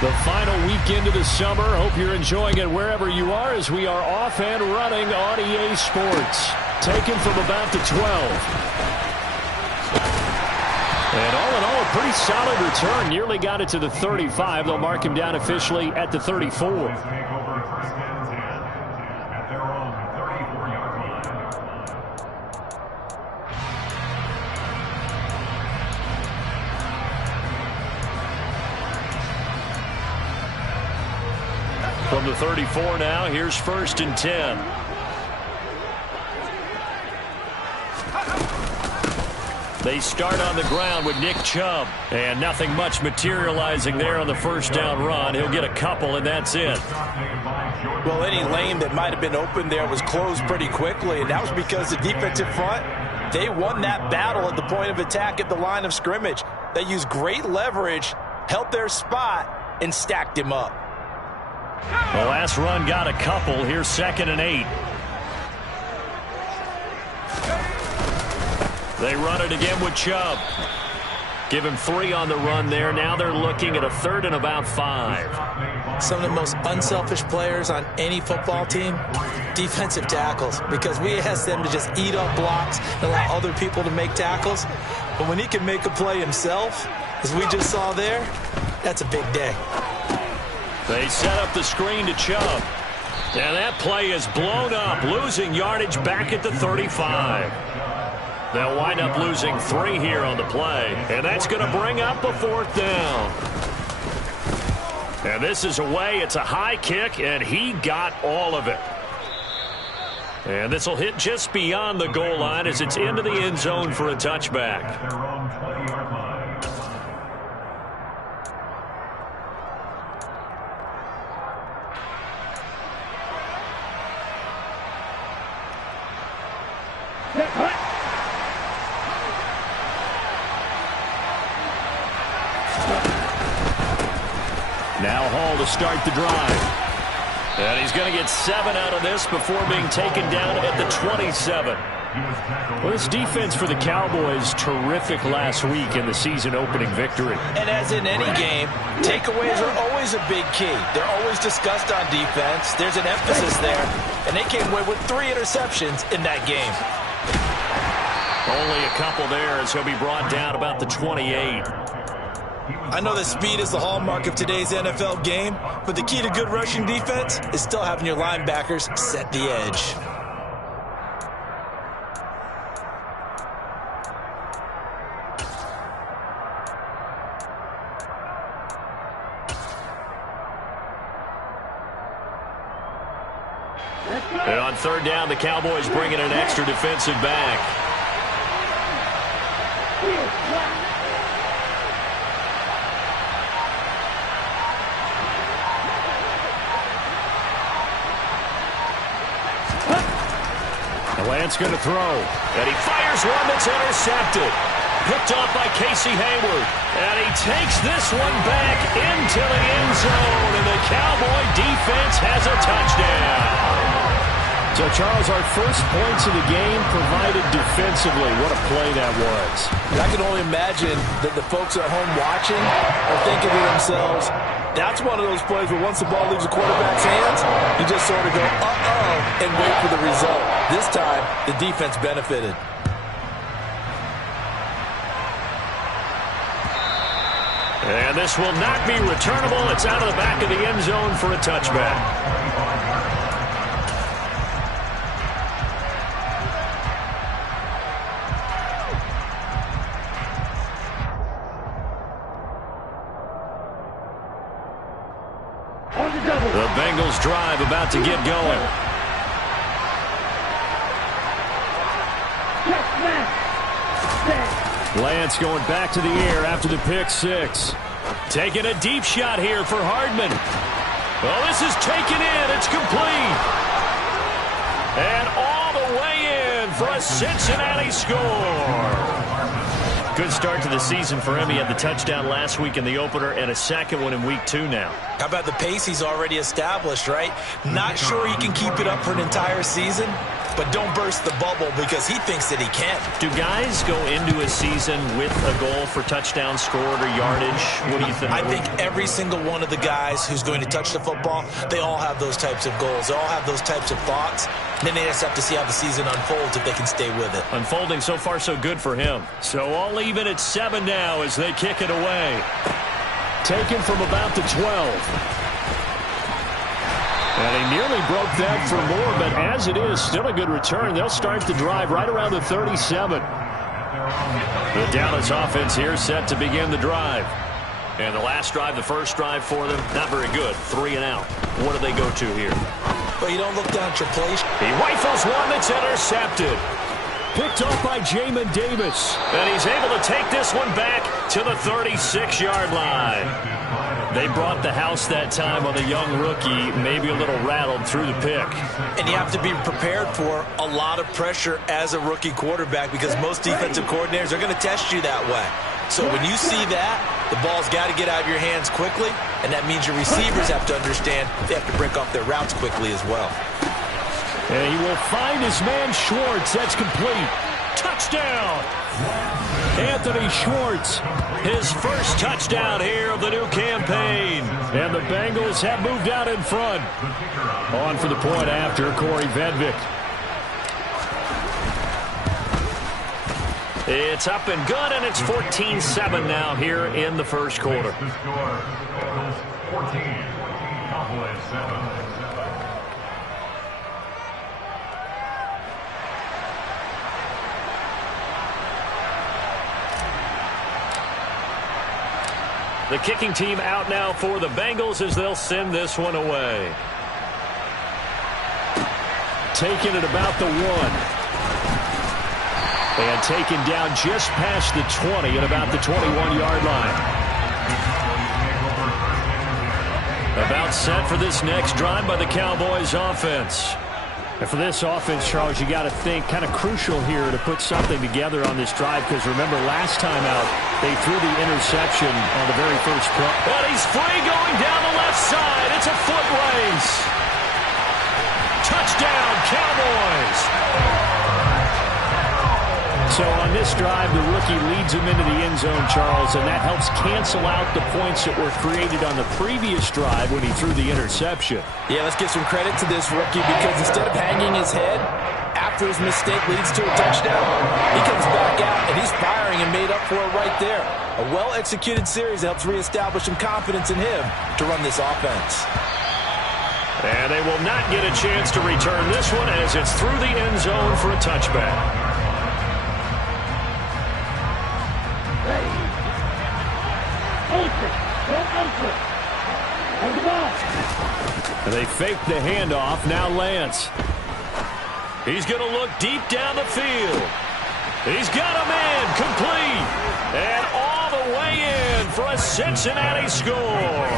The final weekend of the summer. Hope you're enjoying it wherever you are as we are off and running on EA Sports. Taken from about the 12. And all in all, a pretty solid return. Nearly got it to the 35. They'll mark him down officially at the 34. From the 34 now, here's 1st and 10. They start on the ground with Nick Chubb. And nothing much materializing there on the first down run. He'll get a couple, and that's it. Well, any lane that might have been open there was closed pretty quickly, and that was because the defensive front, they won that battle at the point of attack at the line of scrimmage. They used great leverage, held their spot, and stacked him up. The last run got a couple. Here's 2nd and 8. They run it again with Chubb. Give him 3 on the run there. Now they're looking at a 3rd and about 5. Some of the most unselfish players on any football team, defensive tackles, because we ask them to just eat up blocks and allow other people to make tackles. But when he can make a play himself, as we just saw there, that's a big day. They set up the screen to Chubb. And that play is blown up, losing yardage back at the 35. They'll wind up losing 3 here on the play. And that's going to bring up a 4th down. And this is away. It's a high kick, and he got all of it. And this will hit just beyond the goal line as it's into the end zone for a touchback. Now Hall to start the drive. And he's going to get 7 out of this before being taken down at the 27. Well, this defense for the Cowboys, terrific last week in the season-opening victory. And as in any game, takeaways are always a big key. They're always discussed on defense. There's an emphasis there. And they came away with 3 interceptions in that game. Only a couple there as he'll be brought down about the 28. I know that speed is the hallmark of today's NFL game, but the key to good rushing defense is still having your linebackers set the edge. And on 3rd down, the Cowboys bring in an extra defensive back. Lance going to throw, and he fires one that's intercepted. Picked off by Casey Hayward, and he takes this one back into the end zone, and the Cowboy defense has a touchdown. So, Charles, our first points of the game provided defensively. What a play that was. And I can only imagine that the folks at home watching are thinking to themselves, that's one of those plays where once the ball leaves the quarterback's hands, you just sort of go, uh-oh, and wait for the result. This time, the defense benefited. And this will not be returnable. It's out of the back of the end zone for a touchback. The Bengals drive about to get going. Lance going back to the air after the pick 6. Taking a deep shot here for Hardman. Well, this is taken in. It's complete. And all the way in for a Cincinnati score. Good start to the season for him. He had the touchdown last week in the opener and a second one in week 2 now. How about the pace he's already established, right? Not sure he can keep it up for an entire season, but don't burst the bubble because he thinks that he can. Do guys go into a season with a goal for touchdown scored or yardage? What do you think? I think every single one of the guys who's going to touch the football, they all have those types of goals. They all have those types of thoughts. And then they just have to see how the season unfolds if they can stay with it. Unfolding so far so good for him. So all even at 7 now as they kick it away. Taken from about the 12. And he nearly broke that for more, but as it is, still a good return. They'll start the drive right around the 37. The Dallas offense here set to begin the drive. And the last drive, the first drive for them, not very good. 3 and out. What do they go to here? But you don't look down at your place. He rifles one that's intercepted. Picked off by Jamin Davis. And he's able to take this one back to the 36-yard line. They brought the house that time on the young rookie, maybe a little rattled through the pick. And you have to be prepared for a lot of pressure as a rookie quarterback because most defensive coordinators are going to test you that way. So when you see that, the ball's got to get out of your hands quickly, and that means your receivers have to understand they have to break off their routes quickly as well. And he will find his man Schwartz. That's complete. Touchdown! Anthony Schwartz, his first touchdown here of the new campaign. And the Bengals have moved out in front. On for the point after, Corey Vedvik. It's up and good, and it's 14-7 now here in the first quarter. 14, Cowboys 7. The kicking team out now for the Bengals as they'll send this one away. Taken at about the 1. And taken down just past the 20 at about the 21-yard line. About set for this next drive by the Cowboys offense. And for this offense, Charles, you got to think kind of crucial here to put something together on this drive because remember last time out they threw the interception on the very first play. But he's free going down the left side. It's a foot race. Touchdown, Cowboys. So on this drive, the rookie leads him into the end zone, Charles, and that helps cancel out the points that were created on the previous drive when he threw the interception. Yeah, let's give some credit to this rookie because instead of hanging his head after his mistake leads to a touchdown, he comes back out and he's firing and made up for it right there. A well-executed series helps reestablish some confidence in him to run this offense. And they will not get a chance to return this one as it's through the end zone for a touchback. And they fake the handoff. Now Lance. He's going to look deep down the field. He's got a man complete. And all the way in for a Cincinnati score.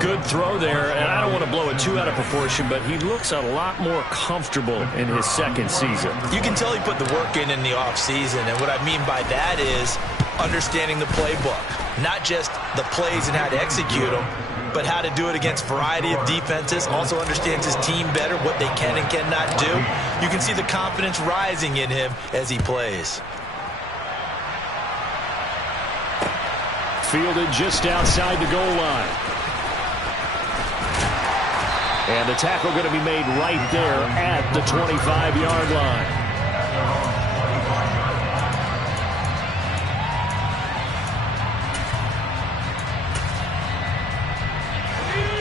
Good throw there, and I don't want to blow it too out of proportion, but he looks a lot more comfortable in his second season. You can tell he put the work in the offseason, and what I mean by that is understanding the playbook. Not just the plays and how to execute them, but how to do it against a variety of defenses. Also understands his team better, what they can and cannot do. You can see the confidence rising in him as he plays. Fielded just outside the goal line. And the tackle going to be made right there at the 25-yard line.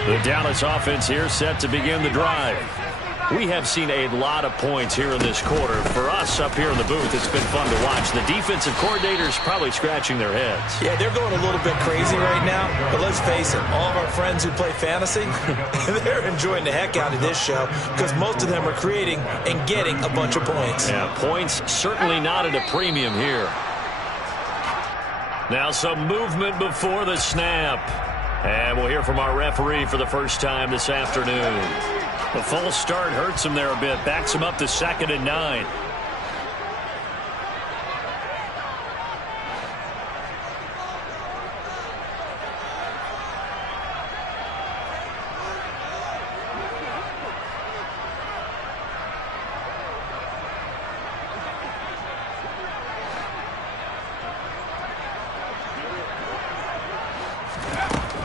The Dallas offense here set to begin the drive. We have seen a lot of points here in this quarter. For us up here in the booth, it's been fun to watch. The defensive coordinators probably scratching their heads. Yeah, they're going a little bit crazy right now. But let's face it, all of our friends who play fantasy, they're enjoying the heck out of this show because most of them are creating and getting a bunch of points. Yeah, points certainly not at a premium here. Now some movement before the snap. And we'll hear from our referee for the first time this afternoon. The false start hurts him there a bit. Backs him up to 2nd and 9.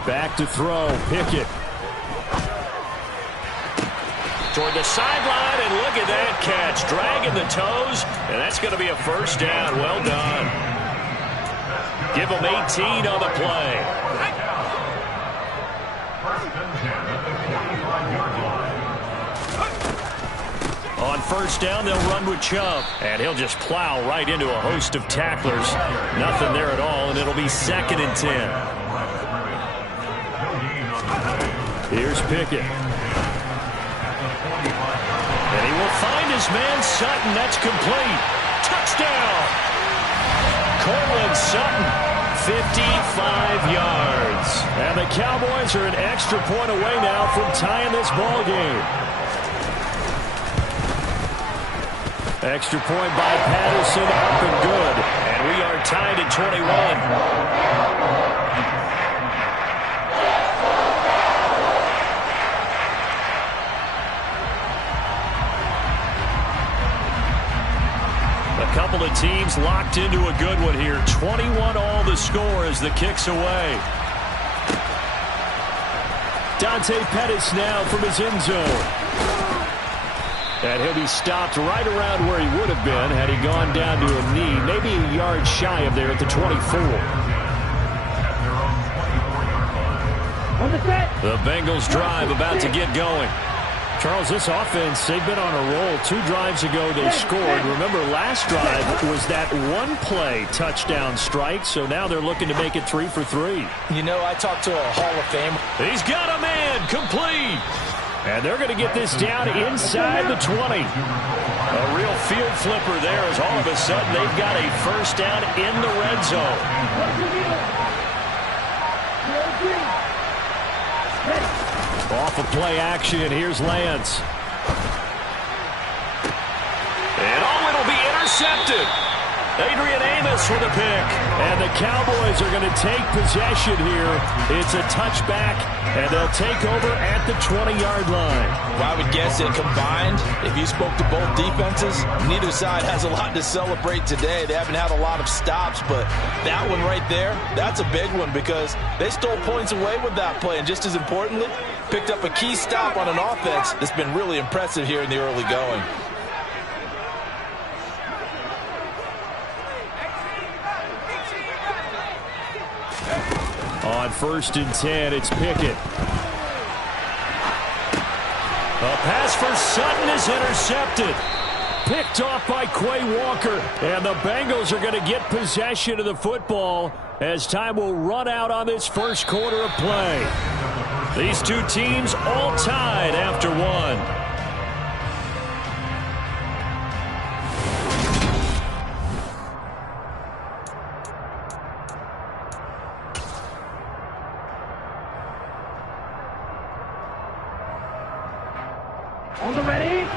Back to throw, Pickett. Toward the sideline, and look at that catch. Dragging the toes, and that's going to be a first down. Well done. Give them 18 on the play. On first down, they'll run with Chubb, and he'll just plow right into a host of tacklers. Nothing there at all, and it'll be 2nd and 10. Here's Pickett. And he will find his man Sutton. That's complete. Touchdown! Cortland Sutton, 55 yards. And the Cowboys are an extra point away now from tying this ball game. Extra point by Patterson, up and good. And we are tied at 21. A couple of teams locked into a good one here. 21 all the score as the kick's away. Dante Pettis now from his end zone. And he'll be stopped right around where he would have been had he gone down to a knee, maybe a yard shy of there at the 24. The Bengals drive about to get going. Charles, this offense, they've been on a roll. 2 drives ago they scored. Remember, last drive was that one-play touchdown strike, so now they're looking to make it 3 for 3. You know, I talked to a Hall of Famer. He's got a man, complete. And they're going to get this down inside the 20. A real field flipper there as all of a sudden they've got a first down in the red zone. Off of play action, here's Lance. And it'll be intercepted. Adrian Amos with a pick. And the Cowboys are going to take possession here. It's a touchback, and they'll take over at the 20-yard line. Well, I would guess that combined, if you spoke to both defenses, neither side has a lot to celebrate today. They haven't had a lot of stops, but that one right there, that's a big one because they stole points away with that play. And just as importantly, picked up a key stop on an offense that's been really impressive here in the early going. On 1st and 10, it's Pickett. A pass for Sutton is intercepted. Picked off by Quay Walker. And the Bengals are going to get possession of the football as time will run out on this first quarter of play. These two teams all tied after one.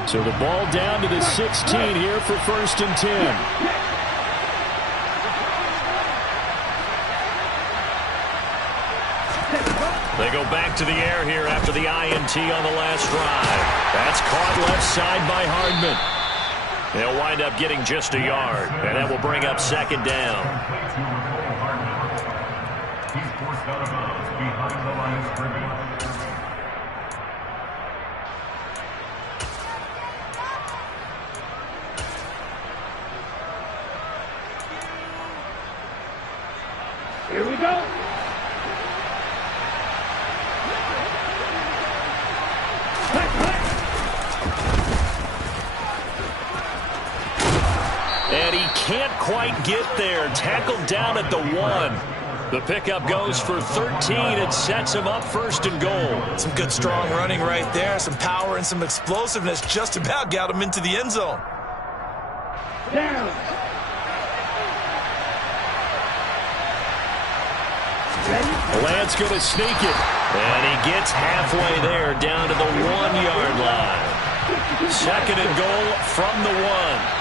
So the ball down to the 16 here for 1st and 10. They go back to the air here after the INT on the last drive. That's caught left side by Hardman. They'll wind up getting just a yard, and that will bring up 2nd down. He's forced out of bounds behind the line of scrimmage. Here we go. And he can't quite get there. Tackled down at the 1. The pickup goes for 13. It sets him up 1st and goal. Some good strong running right there. Some power and some explosiveness just about got him into the end zone. Down. Lance going to sneak it. And he gets halfway there down to the 1-yard line. 2nd and goal from the 1.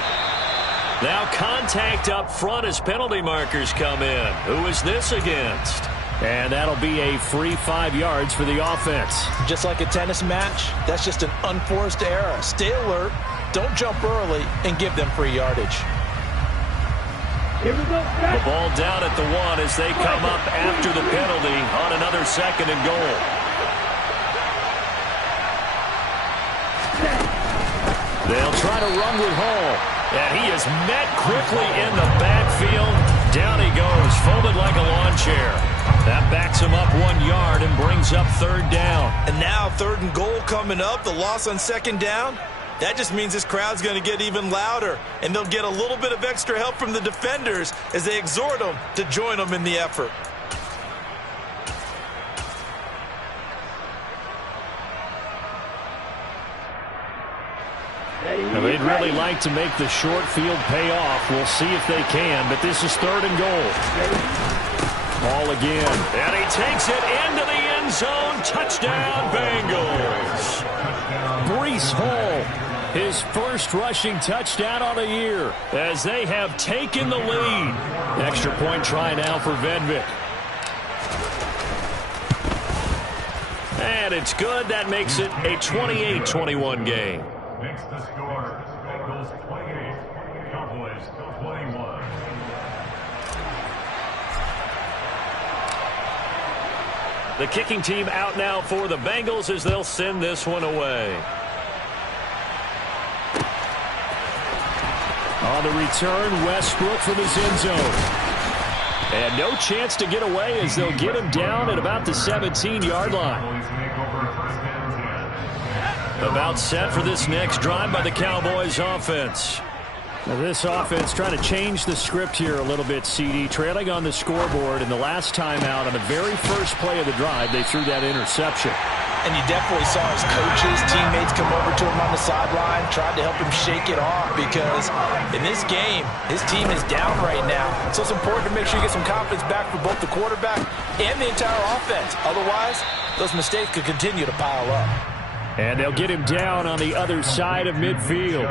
Now contact up front as penalty markers come in. Who is this against? And that'll be a free 5 yards for the offense. Just like a tennis match, that's just an unforced error. Stay alert, don't jump early, and give them free yardage. Here we go. The ball down at the 1 as they come up after the penalty on another 2nd and goal. They'll try to run with Hall. And he is met quickly in the backfield. Down he goes, folded like a lawn chair. That backs him up 1 yard and brings up 3rd down. And now 3rd and goal coming up. The loss on 2nd down. That just means this crowd's going to get even louder. And they'll get a little bit of extra help from the defenders as they exhort them to join them in the effort. Now, they'd really like to make the short field pay off. We'll see if they can, but this is 3rd and goal. Ball again, and he takes it into the end zone. Touchdown, Bengals. Breece Hall, his first rushing touchdown on the year, as they have taken the lead. Extra point try now for Venvik. And it's good. That makes it a 28-21 game. Makes the score. Bengals 28, Cowboys 21. The kicking team out now for the Bengals as they'll send this one away. On the return, Westbrook from his end zone. And no chance to get away as they'll get him down at about the 17-yard line. About set for this next drive by the Cowboys offense. Now this offense trying to change the script here a little bit, CD. Trailing on the scoreboard, and the last time out on the very first play of the drive, they threw that interception. And you definitely saw his coaches, teammates come over to him on the sideline, tried to help him shake it off because in this game, his team is down right now. So it's important to make sure you get some confidence back for both the quarterback and the entire offense. Otherwise, those mistakes could continue to pile up. And they'll get him down on the other side of midfield.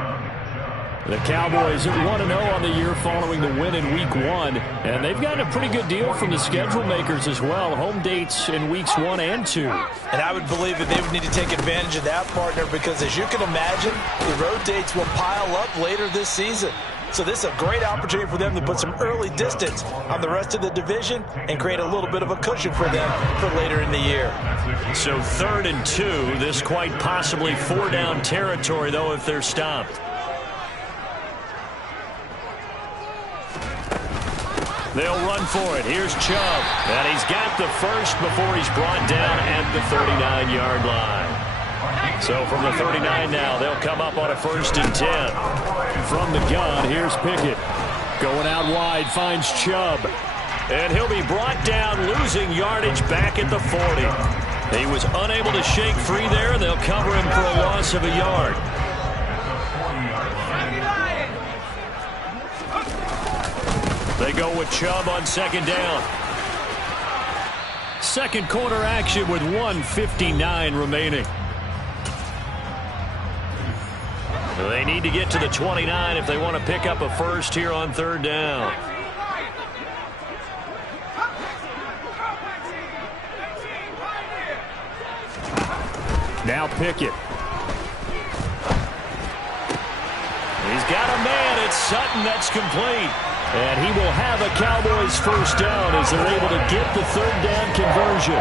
The Cowboys are 1-0 on the year following the win in Week 1. And they've gotten a pretty good deal from the schedule makers as well. Home dates in Weeks 1 and 2. And I would believe that they would need to take advantage of that, partner, because as you can imagine, the road dates will pile up later this season. So this is a great opportunity for them to put some early distance on the rest of the division and create a little bit of a cushion for them for later in the year. So 3rd and 2, this quite possibly 4-down territory, though, if they're stopped. They'll run for it. Here's Chubb. And he's got the first before he's brought down at the 39-yard line. So from the 39 now, they'll come up on a 1st and 10. From the gun, here's Pickett. Going out wide, finds Chubb. And he'll be brought down, losing yardage back at the 40. He was unable to shake free there. They'll cover him for a loss of a yard. They go with Chubb on 2nd down. Second quarter action with 1:59 remaining. They need to get to the 29 if they want to pick up a first here on 3rd down. Now Pickett. He's got a man. It's Sutton. That's complete. And he will have a Cowboys first down as they're able to get the 3rd down conversion.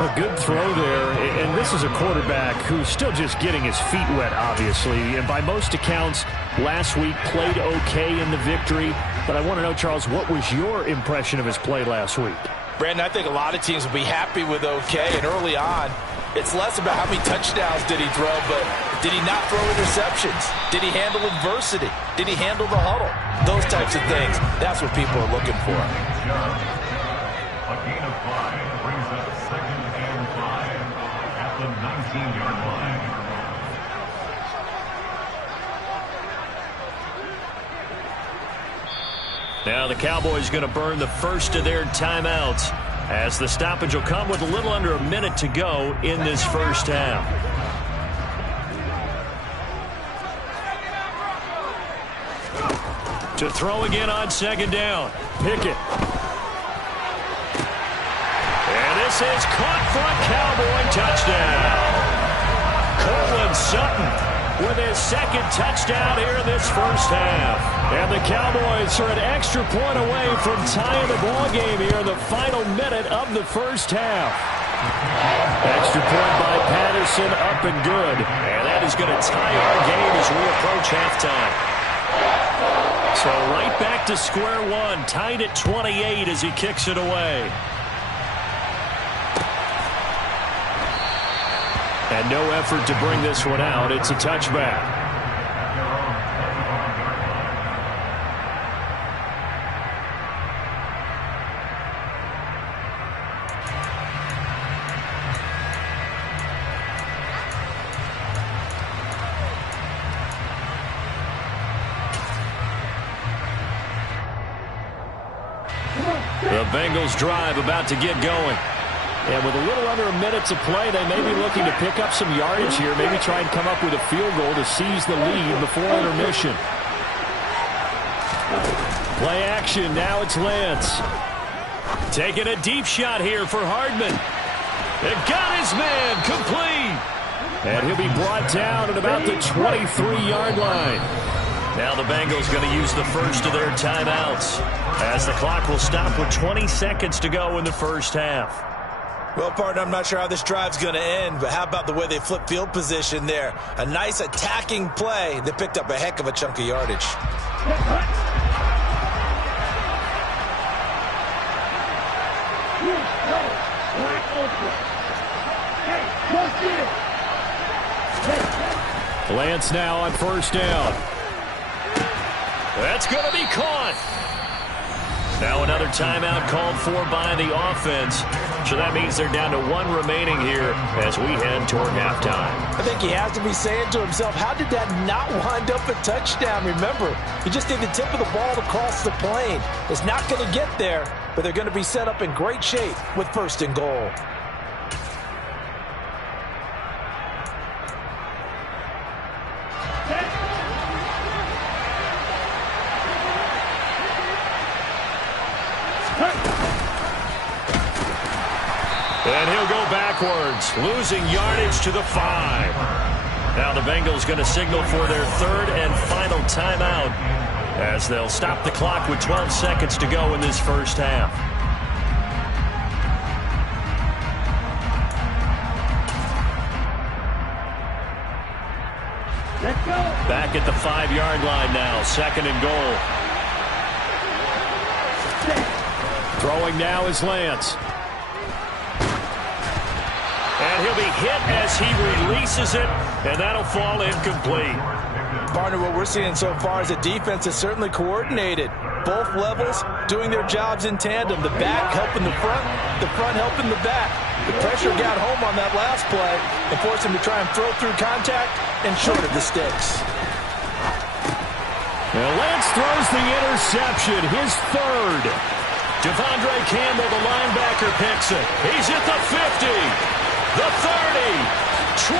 A good throw there, and this is a quarterback who's still just getting his feet wet, obviously. And by most accounts, last week played okay in the victory. But I want to know, Charles, what was your impression of his play last week? Brandon, I think a lot of teams will be happy with okay. And early on, it's less about how many touchdowns did he throw, but did he not throw interceptions? Did he handle adversity? Did he handle the huddle? Those types of things. That's what people are looking for. A gain of 5 brings up 2nd and 5 at the 19-yard line. Now the Cowboys going to burn the first of their timeouts as the stoppage will come with a little under a minute to go in this first half. To throw again on 2nd down. Pickett. And this is caught for a Cowboy touchdown. Cortland Sutton with his second touchdown here in this first half. And the Cowboys are an extra point away from tying the ball game here in the final minute of the first half. Extra point by Patterson, up and good. And that is going to tie our game as we approach halftime. So right back to square one, tied at 28 as he kicks it away. And no effort to bring this one out. It's a touchback. The Bengals drive about to get going. And with a little under a minute to play, they may be looking to pick up some yardage here, maybe try and come up with a field goal to seize the lead before intermission. Play action, now it's Lance. Taking a deep shot here for Hardman. They've got his man, complete. And he'll be brought down at about the 23-yard line. Now the Bengals going to use the first of their timeouts as the clock will stop with 20 seconds to go in the first half. Well, partner, I'm not sure how this drive's going to end, but how about the way they flip field position there? A nice attacking play. They picked up a heck of a chunk of yardage. Lance now on first down. That's going to be caught. Now another timeout called for by the offense. So that means they're down to one remaining here as we head toward halftime. I think he has to be saying to himself, how did that not wind up a touchdown? Remember, he just did the tip of the ball across the plane. It's not going to get there, but they're going to be set up in great shape with first and goal. And he'll go backwards, losing yardage to the 5. Now the Bengals going to signal for their third and final timeout as they'll stop the clock with 12 seconds to go in this first half. Let's go. Back at the 5-yard line now, second and goal. Throwing now is Lance. And he'll be hit as he releases it, and that'll fall incomplete. Partner, what we're seeing so far is the defense is certainly coordinated. Both levels doing their jobs in tandem. The back helping the front helping the back. The pressure got home on that last play and forced him to try and throw through contact and shorted the sticks. Now Lance throws the interception, his third. Devondre Campbell, the linebacker, picks it. He's at the 50. The 30, 20,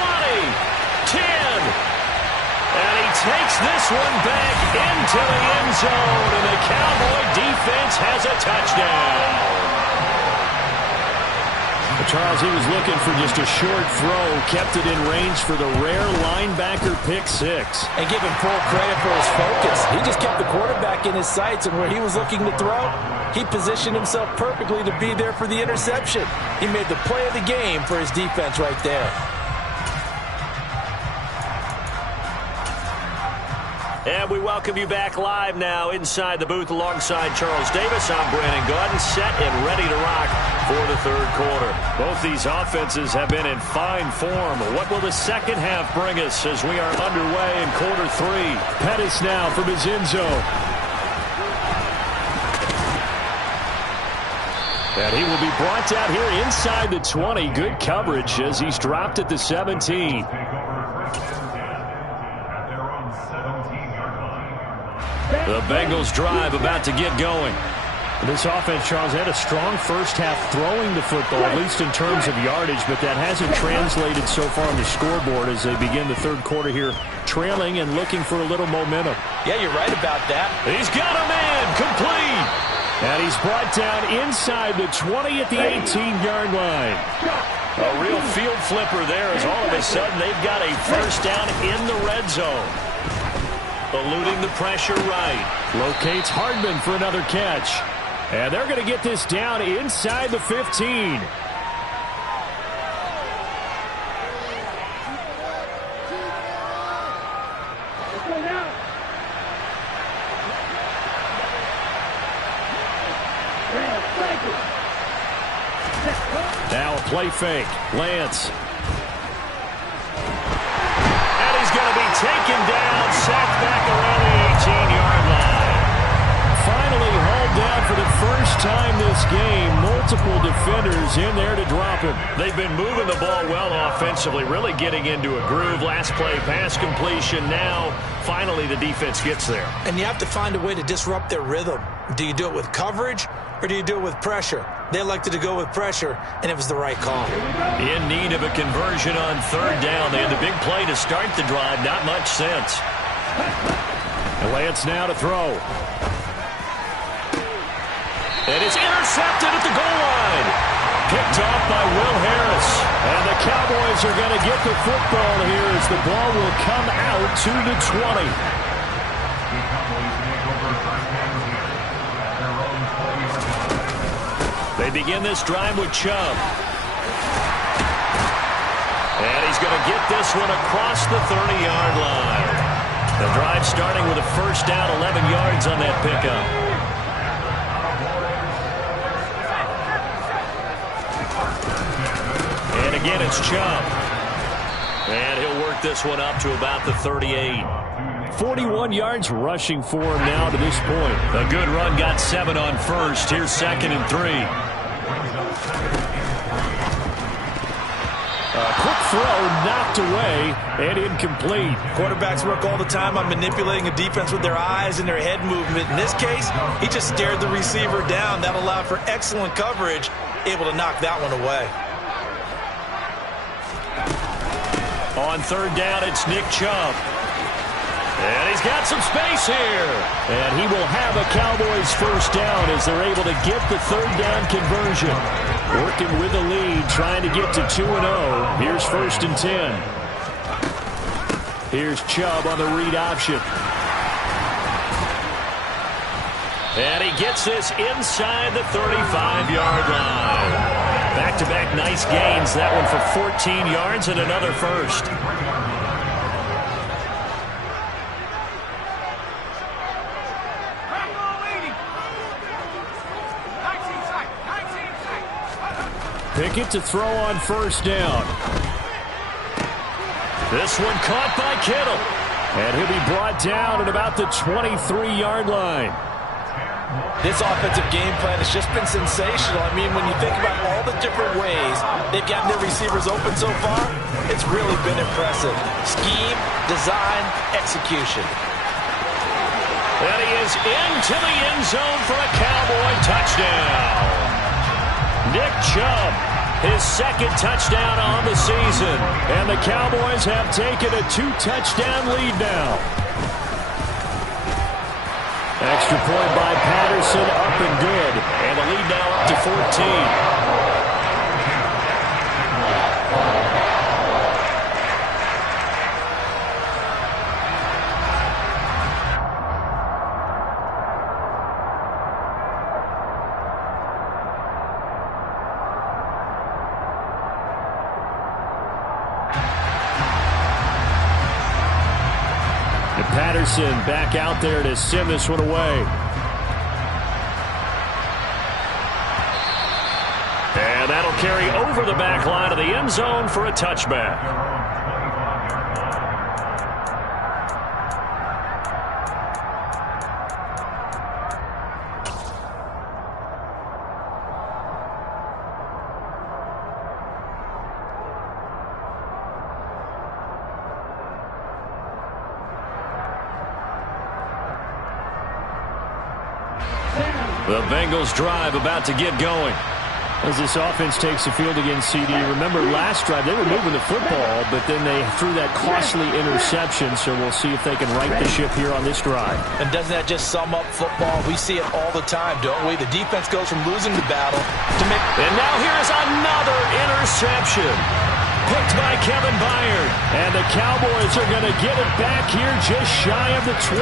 10, and he takes this one back into the end zone, and the Cowboy defense has a touchdown. Charles, he was looking for just a short throw, kept it in range for the rare linebacker pick 6. And give him full credit for his focus. He just kept the quarterback in his sights, and where he was looking to throw, he positioned himself perfectly to be there for the interception. He made the play of the game for his defense right there. And we welcome you back live now inside the booth alongside Charles Davis. I'm Brandon Gaudin, set and ready to rock for the third quarter. Both these offenses have been in fine form. What will the second half bring us as we are underway in quarter 3? Pettis now from his end zone. And he will be brought down here inside the 20. Good coverage as he's dropped at the 17. The Bengals drive about to get going. This offense, Charles, had a strong first half throwing the football, at least in terms of yardage, but that hasn't translated so far on the scoreboard as they begin the third quarter here, trailing and looking for a little momentum. Yeah, you're right about that. He's got a man, complete. And he's brought down inside the 20 at the 18-yard line. A real field flipper there as all of a sudden they've got a first down in the red zone. Eluding the pressure right. Locates Hardman for another catch. And they're going to get this down inside the 15. Now a play fake. Lance. And he's going to be taken down, sacked back around the 18-yard line. Finally hauled down for the first time this game. Multiple defenders in there to drop him. They've been moving the ball well offensively, really getting into a groove. Last play, pass completion. Now, finally, the defense gets there. And you have to find a way to disrupt their rhythm. Do you do it with coverage or do you do it with pressure? They elected to go with pressure, and it was the right call. In need of a conversion on third down. They had the big play to start the drive. Not much sense. And Lance now to throw. It is intercepted at the goal line. Picked off by Will Harris. And the Cowboys are going to get the football here as the ball will come out to the 20. They begin this drive with Chubb. And he's going to get this one across the 30-yard line. The drive starting with a first down, 11 yards on that pickup. And again, it's Chubb. And he'll work this one up to about the 38. 41 yards rushing for him now to this point. A good run, got 7 on first. Here's 2nd and 3. A quick throw knocked away and incomplete. Quarterbacks work all the time on manipulating a defense with their eyes and their head movement. In this case, he just stared the receiver down. That allowed for excellent coverage, able to knock that one away. On third down, it's Nick Chubb. And he's got some space here. And he will have a Cowboys first down as they're able to get the third down conversion. Working with the lead, trying to get to 2-0. Here's 1st and 10. Here's Chubb on the read option. And he gets this inside the 35-yard line. Back-to-back nice gains. That one for 14 yards and another first. Pickett to throw on first down. This one caught by Kittle. And he'll be brought down at about the 23-yard line. This offensive game plan has just been sensational. I mean, when you think about all the different ways they've gotten their receivers open so far, it's really been impressive. Scheme, design, execution. And he is into the end zone for a Cowboy touchdown. Nick Chubb, his 2nd touchdown on the season. And the Cowboys have taken a 2-touchdown lead now. Extra point by Patterson, up and good. And the lead now up to 14. Patterson back out there to send this one away. And that'll carry over the back line of the end zone for a touchback. The Bengals drive about to get going. As this offense takes the field against CD, remember last drive they were moving the football, but then they threw that costly interception, so we'll see if they can right the ship here on this drive. And doesn't that just sum up football? We see it all the time, don't we? The defense goes from losing the battle to make... And now here's another interception. Picked by Kevin Byard. And the Cowboys are going to get it back here just shy of the 20.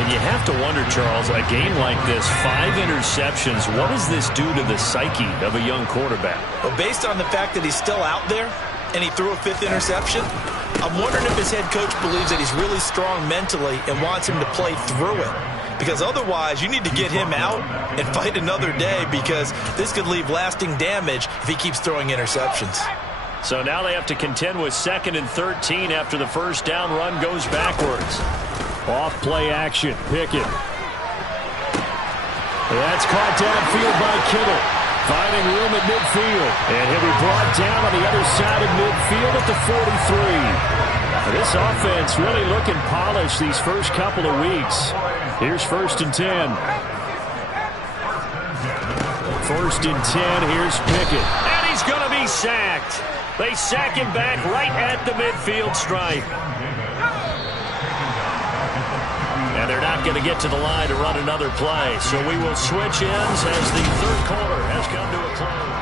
And you have to wonder, Charles, a game like this, 5 interceptions, what does this do to the psyche of a young quarterback? Well, based on the fact that he's still out there and he threw a 5th interception, I'm wondering if his head coach believes that he's really strong mentally and wants him to play through it. Because otherwise, you need to get him out and fight another day, because this could leave lasting damage if he keeps throwing interceptions. So now they have to contend with 2nd and 13 after the first down run goes backwards. Off play action. Pickett. That's caught downfield by Kittle. Finding room at midfield. And he'll be brought down on the other side of midfield at the 43. This offense really looking polished these first couple of weeks. Here's 1st and 10. 1st and 10. Here's Pickett. And he's going to be sacked. They sack him back right at the midfield stripe. And they're not going to get to the line to run another play. So we will switch ends as the 3rd quarter has come to a close.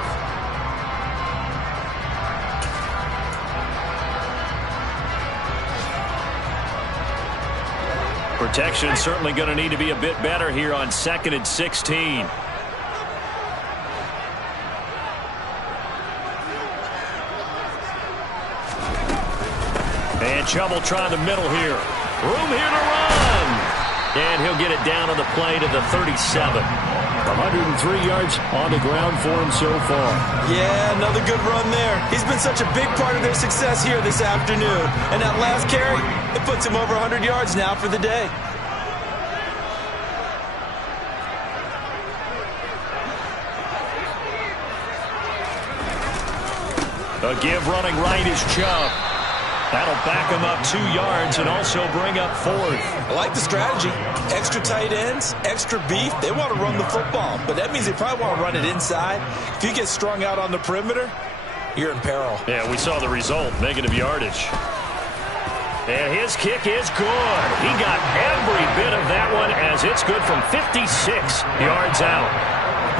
Protection certainly going to need to be a bit better here on 2nd and 16. And Chubb trying the middle here. Room here to run. And he'll get it down on the play to the 37. 103 yards on the ground for him so far. Yeah, another good run there. He's been such a big part of their success here this afternoon. And that last carry, it puts him over 100 yards now for the day. A give running right is Chubb. That'll back him up 2 yards and also bring up 4th. I like the strategy. Extra tight ends, extra beef. They want to run the football, but that means they probably want to run it inside. If you get strung out on the perimeter, you're in peril. Yeah, we saw the result, negative yardage. And his kick is good. He got every bit of that one as it's good from 56 yards out.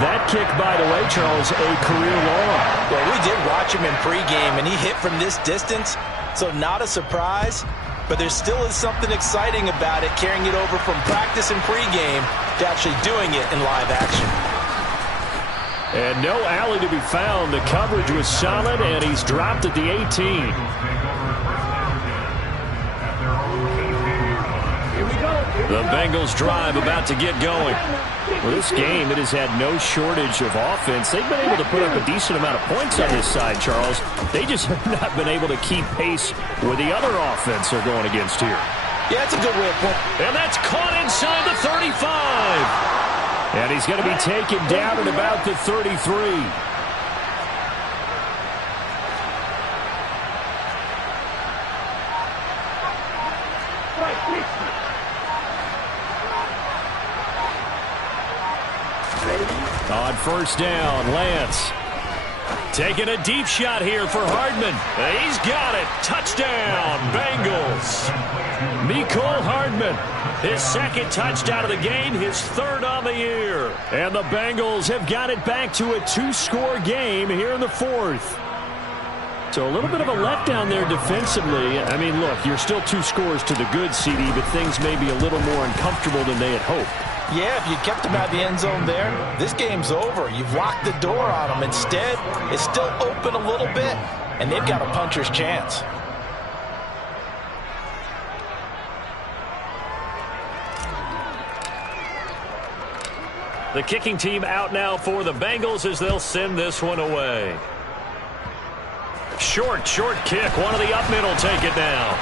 That kick, by the way, Charles, a career long. Well, we did watch him in pregame, and he hit from this distance. So not a surprise, but there still is something exciting about it, carrying it over from practice and pregame to actually doing it in live action. And no alley to be found. The coverage was solid, and he's dropped at the 18. The Bengals drive about to get going. Well, this game, it has had no shortage of offense. They've been able to put up a decent amount of points on this side, Charles. They just have not been able to keep pace with the other offense they're going against here. Yeah, that's a good way of putting it. And that's caught inside the 35. And he's going to be taken down at about the 33. On 1st down, Lance taking a deep shot here for Hardman. He's got it. Touchdown, Bengals. Mecole Hardman, his 2nd touchdown of the game, his 3rd on the year. And the Bengals have got it back to a 2-score game here in the 4th. So a little bit of a letdown there defensively. I mean, look, you're still 2 scores to the good, CD, but things may be a little more uncomfortable than they had hoped. Yeah, if you kept him out of the end zone there, this game's over. You've locked the door on him. Instead, it's still open a little bit, and they've got a puncher's chance. The kicking team out now for the Bengals as they'll send this one away. Short kick. One of the up middle take it down.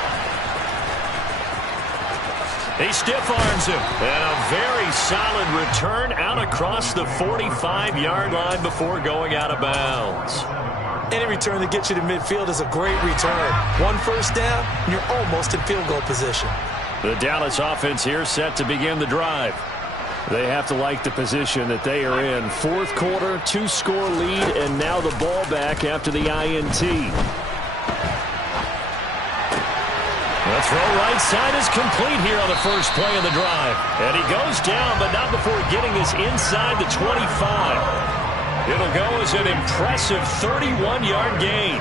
He stiff arms him. And a very solid return out across the 45-yard line before going out of bounds. Any return that gets you to midfield is a great return. 1 first down, and you're almost in field goal position. The Dallas offense here set to begin the drive. They have to like the position that they are in. Fourth quarter, 2-score lead, and now the ball back after the INT. The throw right side is complete here on the first play of the drive. And he goes down, but not before getting us inside the 25. It'll go as an impressive 31-yard gain.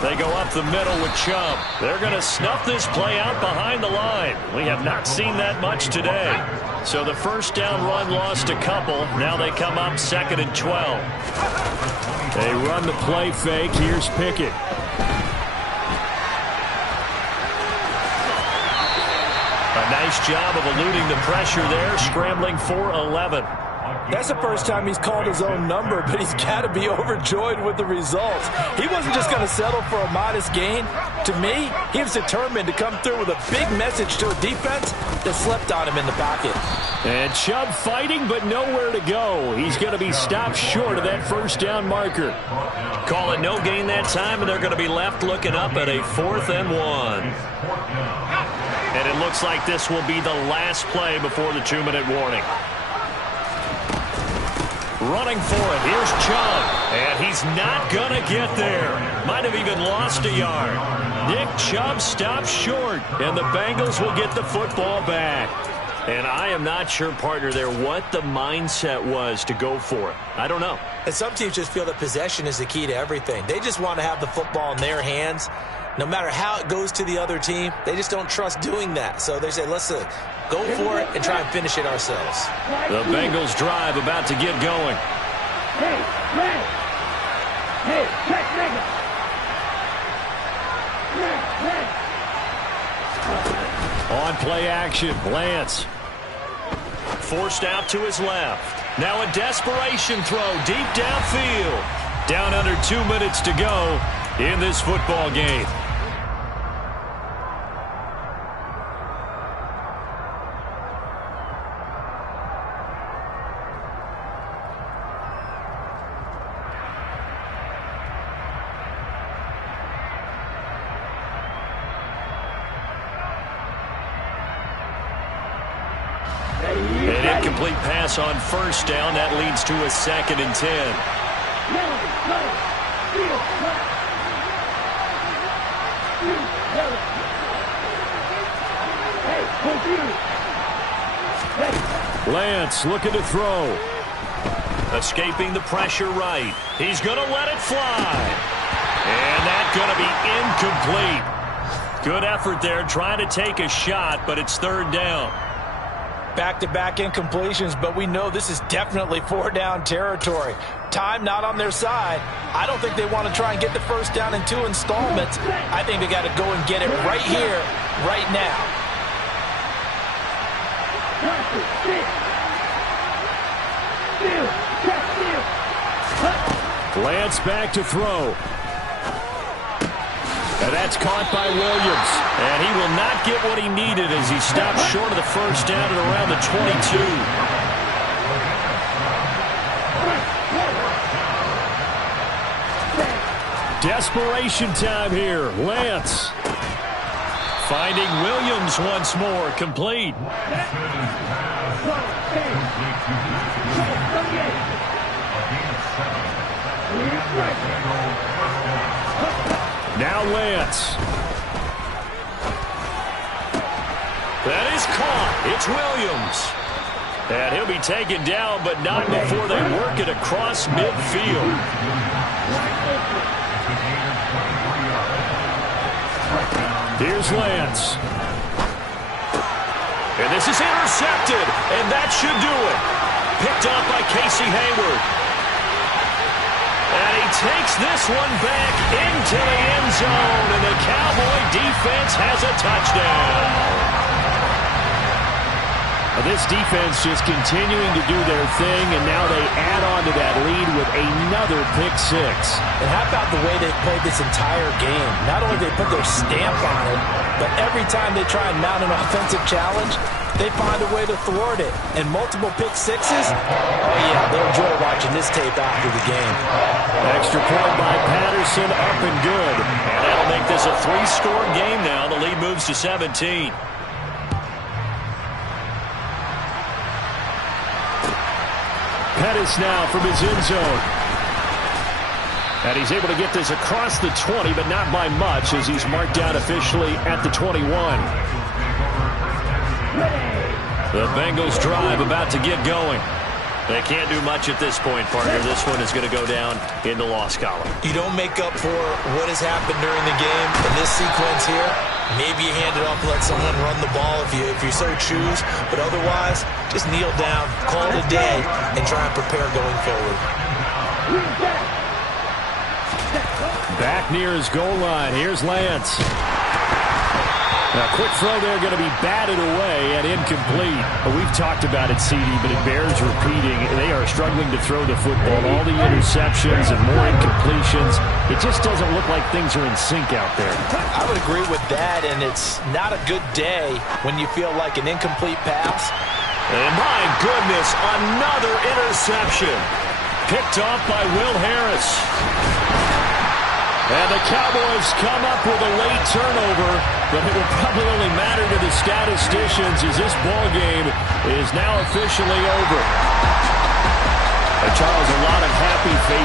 They go up the middle with Chubb. They're going to snuff this play out behind the line. We have not seen that much today. So the first down run lost a couple. Now they come up 2nd and 12. They run the play fake. Here's Pickett. A nice job of eluding the pressure there, scrambling for 11. That's the first time he's called his own number, but he's got to be overjoyed with the results. He wasn't just going to settle for a modest gain. To me, he was determined to come through with a big message to a defense that slept on him in the pocket. And Chubb fighting, but nowhere to go. He's going to be stopped short of that first down marker. Call it no gain that time, and they're going to be left looking up at a 4th and 1. And it looks like this will be the last play before the 2-minute warning. Running for it. Here's Chubb. And he's not going to get there. Might have even lost a yard. Nick Chubb stops short. And the Bengals will get the football back. And I am not sure, partner, there what the mindset was to go for it. I don't know. And some teams just feel that possession is the key to everything. They just want to have the football in their hands. No matter how it goes to the other team, they just don't trust doing that. So they say, let's go for it and try and finish it ourselves. The Bengals drive about to get going. Hey, man. Hey, check, nigga. On play action, Lance. Forced out to his left. Now a desperation throw deep downfield. Down under 2 minutes to go in this football game. An incomplete pass on first down. That leads to a 2nd and 10. Lance looking to throw. Escaping the pressure right. He's going to let it fly. And that's going to be incomplete. Good effort there trying to take a shot, but it's 3rd down. Back-to-back incompletions, but we know this is definitely 4-down territory. Time not on their side. I don't think they want to try and get the first down in 2 installments. I think they got to go and get it right here, right now. Lance back to throw. And that's caught by Williams. And he will not get what he needed as he stops short of the first down at around the 22. Desperation time here. Lance finding Williams once more. Complete. Now Lance. That is caught. It's Williams. And he'll be taken down, but not before they work it across midfield. Here's Lance. And this is intercepted, and that should do it. Picked up by Casey Hayward. And he takes this one back into the end zone, and the Cowboy defense has a touchdown. This defense just continuing to do their thing, and now they add on to that lead with another pick six. And how about the way they played this entire game? Not only did they put their stamp on it, but every time they try and mount an offensive challenge, they find a way to thwart it. And multiple pick sixes, oh yeah, they'll enjoy watching this tape after the game. Extra point by Patterson, up and good. And that'll make this a 3-score game now. The lead moves to 17. Pettis now from his end zone. And he's able to get this across the 20, but not by much, as he's marked down officially at the 21. The Bengals drive about to get going. They can't do much at this point, partner. This one is going to go down in the loss column. You don't make up for what has happened during the game. In this sequence here, maybe you hand it off and let someone run the ball if you so choose. But otherwise, just kneel down, call it a day, and try and prepare going forward. Back near his goal line. Here's Lance. A quick throw there going to be batted away and incomplete. We've talked about it, CD, but it bears repeating. They are struggling to throw the football. All the interceptions and more incompletions. It just doesn't look like things are in sync out there. I would agree with that, and it's not a good day when you feel like an incomplete pass. And my goodness, another interception. Picked off by Will Harris. And the Cowboys come up with a late turnover, but it will probably only matter to the statisticians as this ball game is now officially over. And Charles, a lot of happy faces.